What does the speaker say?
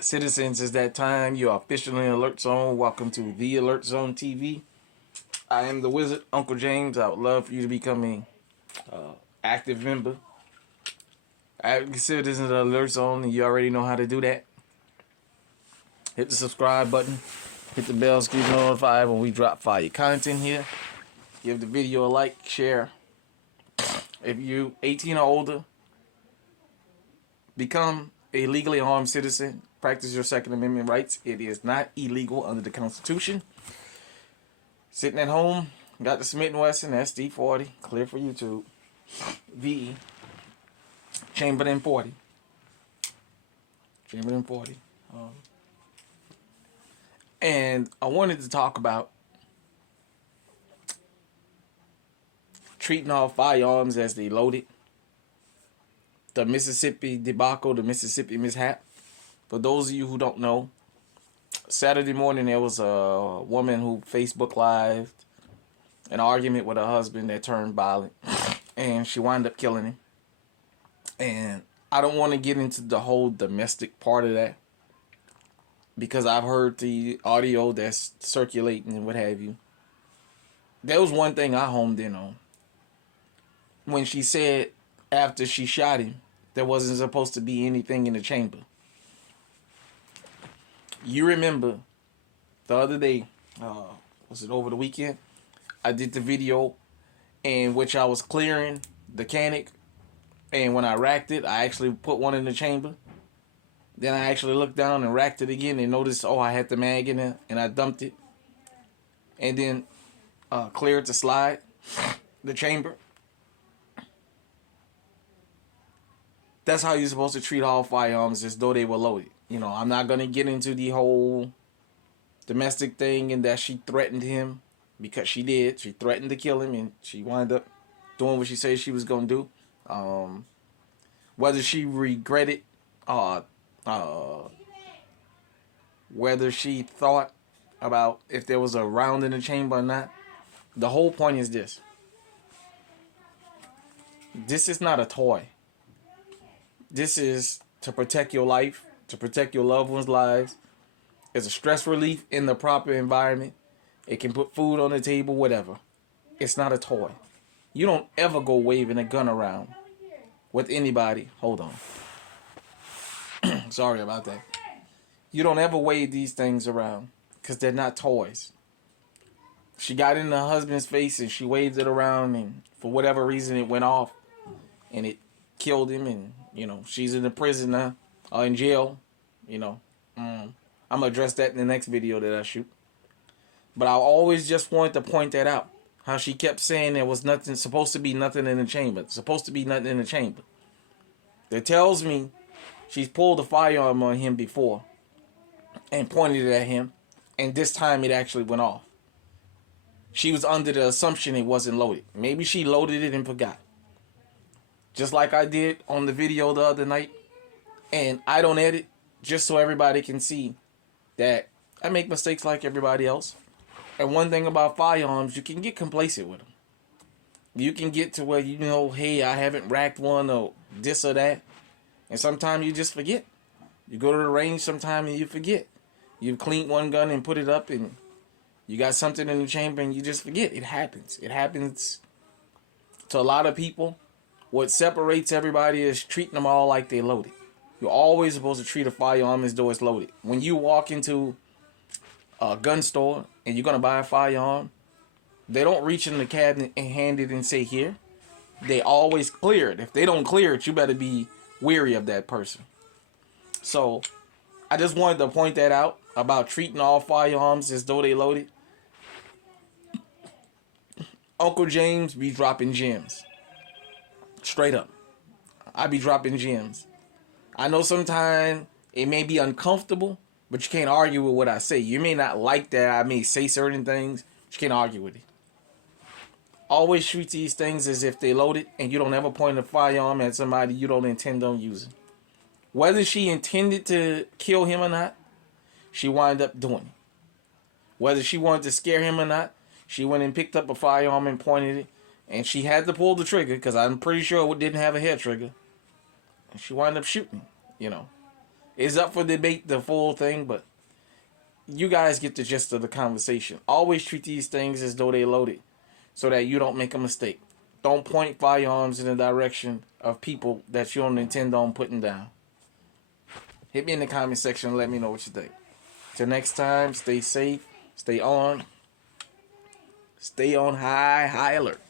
Citizens, it's that time. You are officially in Alert Zone. Welcome to the Alert Zone TV. I am the Wizard, Uncle James. I would love for you to become a active member. Citizens of the Alert Zone, and you already know how to do that. Hit the subscribe button. Hit the bell so you get notified when we drop fire content here. Give the video a like, share. If you 18 or older, become a legally armed citizen. Practice your Second Amendment rights. It is not illegal under the Constitution. Sitting at home, got the Smith & Wesson SD40, clear for YouTube. VE, Chamberlain 40. Chamberlain 40. And I wanted to talk about treating all firearms as they loaded. The Mississippi debacle, the Mississippi mishap. For those of you who don't know, Saturday morning there was a woman who Facebook Lived an argument with her husband that turned violent, and she wound up killing him. And I don't want to get into the whole domestic part of that because I've heard the audio that's circulating and what have you. There was one thing I homed in on. When she said after she shot him, there wasn't supposed to be anything in the chamber. You remember the other day, was it over the weekend? I did the video in which I was clearing the canic, and when I racked it, I actually put one in the chamber. Then I actually looked down and racked it again and noticed, I had the mag in there, and I dumped it. And then cleared the slide, the chamber. That's how you're supposed to treat all firearms, as though they were loaded. You know, I'm not going to get into the whole domestic thing and that she threatened him, because she did. She threatened to kill him, and she wound up doing what she said she was going to do. Whether she regretted, whether she thought about if there was a round in the chamber or not, the whole point is this. This is not a toy. This is to protect your life, to protect your loved ones' lives. It's a stress relief in the proper environment. It can put food on the table, whatever. It's not a toy. You don't ever go waving a gun around with anybody. Hold on. Sorry about that. You don't ever wave these things around because they're not toys. She got in her husband's face and she waved it around, and for whatever reason it went off and it killed him, and she's in the prison now, or in jail. I'm gonna address that in the next video that I shoot. But I always just wanted to point that out. How she kept saying there was nothing, supposed to be nothing in the chamber. Supposed to be nothing in the chamber. That tells me she's pulled a firearm on him before and pointed it at him, and this time it actually went off. She was under the assumption it wasn't loaded. Maybe she loaded it and forgot. Just like I did on the video the other night. And I don't edit, just so everybody can see that I make mistakes like everybody else. And one thing about firearms, you can get complacent with them. You can get to where hey, I haven't racked one or this or that. And sometimes you just forget. You go to the range sometime and you forget. You've cleaned one gun and put it up, and you got something in the chamber and you just forget. It happens. It happens to a lot of people. What separates everybody is treating them all like they're loaded. You're always supposed to treat a firearm as though it's loaded. When you walk into a gun store and you're going to buy a firearm, they don't reach in the cabinet and hand it and say, here. They always clear it. If they don't clear it, you better be wary of that person. So I just wanted to point that out about treating all firearms as though they loaded. Uncle James be dropping gems. Straight up. I be dropping gems. I know sometimes it may be uncomfortable, but you can't argue with what I say. You may not like that I may say certain things, but you can't argue with it. Always treat these things as if they loaded, and you don't ever point a firearm at somebody you don't intend on using. Whether she intended to kill him or not, she wound up doing it. Whether she wanted to scare him or not, she went and picked up a firearm and pointed it, and she had to pull the trigger because I'm pretty sure it didn't have a hair trigger. And she wound up shooting, It's up for debate, the full thing, but you guys get the gist of the conversation. Always treat these things as though they're loaded so that you don't make a mistake. Don't point firearms in the direction of people that you don't intend on putting down. Hit me in the comment section and let me know what you think. Till next time, stay safe, stay on high alert.